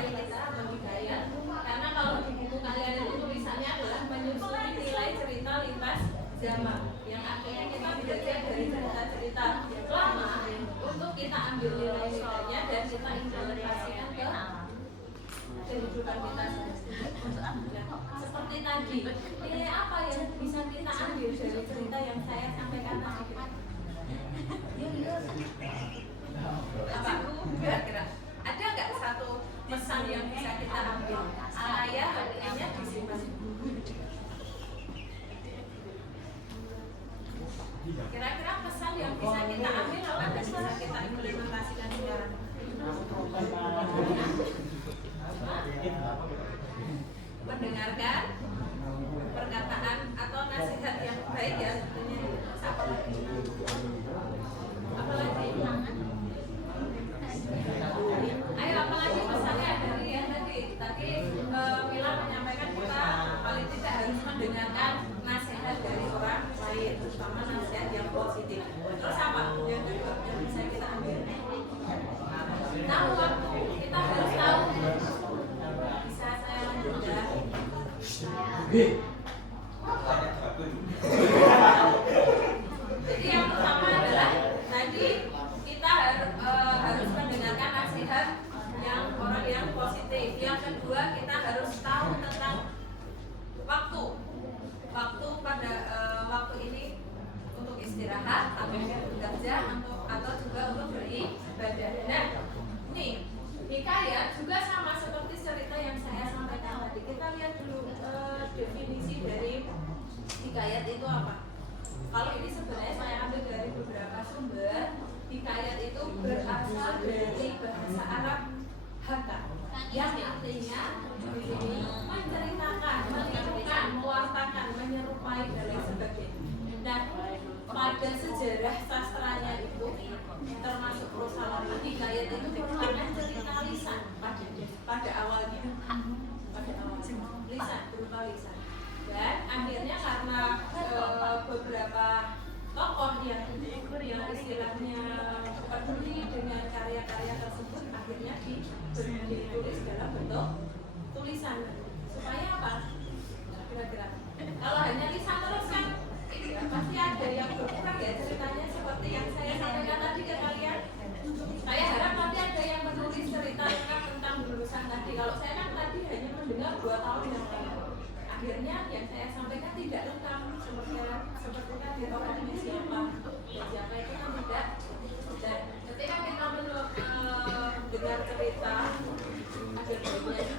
dari kita bagi kalian, karena kalau di buku kalian itu tulisannya adalah menyusuri nilai cerita lintas zaman, yang akhirnya kita belajar dari cerita-cerita lama untuk kita ambil nilai-nilainya dan kita implementasikan ke kehidupan kita sehari-hari. Seperti tadi, nilai apa yang bisa kita ambil dari cerita yang saya sampaikan tadi? Apa? Kira-kira ada nggak satu pesan yang bisa kita ambil? Saya artinya di sini. Kira-kira pesan yang bisa kita ambil apa dan bisa kita implementasikan sekarang? Mendengarkan perkataan atau nasihat yang baik ya, tentunya. Apa lagi? Ayo, apalagi pesannya dari yang tadi Mila menyampaikan kita paling tidak harus mendengarkan nasihat dari orang lain, terutama nasihat yang positif. Terus apa yang kedua yang bisa kita ambil? Tahu waktu, kita harus tahu. Bisa saya lanjutkan? Jadi yang pertama adalah tadi kita harus mendengarkan nasihat yang orang yang positif. Yang kedua kita harus tahu tentang waktu pada waktu ini untuk istirahat atau bekerja atau juga untuk beribadah. Nah, nih hikayat juga sama seperti cerita yang saya sampaikan tadi. Kita lihat dulu definisi dari hikayat itu apa. Kalau ini sebenarnya saya ambil dari beberapa sumber. Hikayat itu berasal dari bahasa Arab haka, yang artinya menceritakan, menirukan, mewartakan, menyerupai dan lain sebagainya. Nah, pada sejarah sastranya itu termasuk prosa lama, hikayat itu merupakan cerita lisan pada awalnya, lisan berupa lisan. Dan akhirnya karena beberapa tokoh yang istilahnya peduli dengan karya-karya tersebut, akhirnya ditulis dalam bentuk tulisan. Supaya apa? Kira-kira kalau hanya lisan terus kan ya, pasti ada yang berkurang ya ceritanya, seperti yang saya sampaikan tadi ke kalian. Saya harap nanti ada yang menulis cerita tentang lulusan tadi. Kalau saya kan tadi hanya mendengar 2 tahun yang lalu. Akhirnya yang saya sampaikan tidak lengkap, seperti kan di orangnya siapa itu kan tidak. Dan ketika kita mendengar cerita, ada baiknya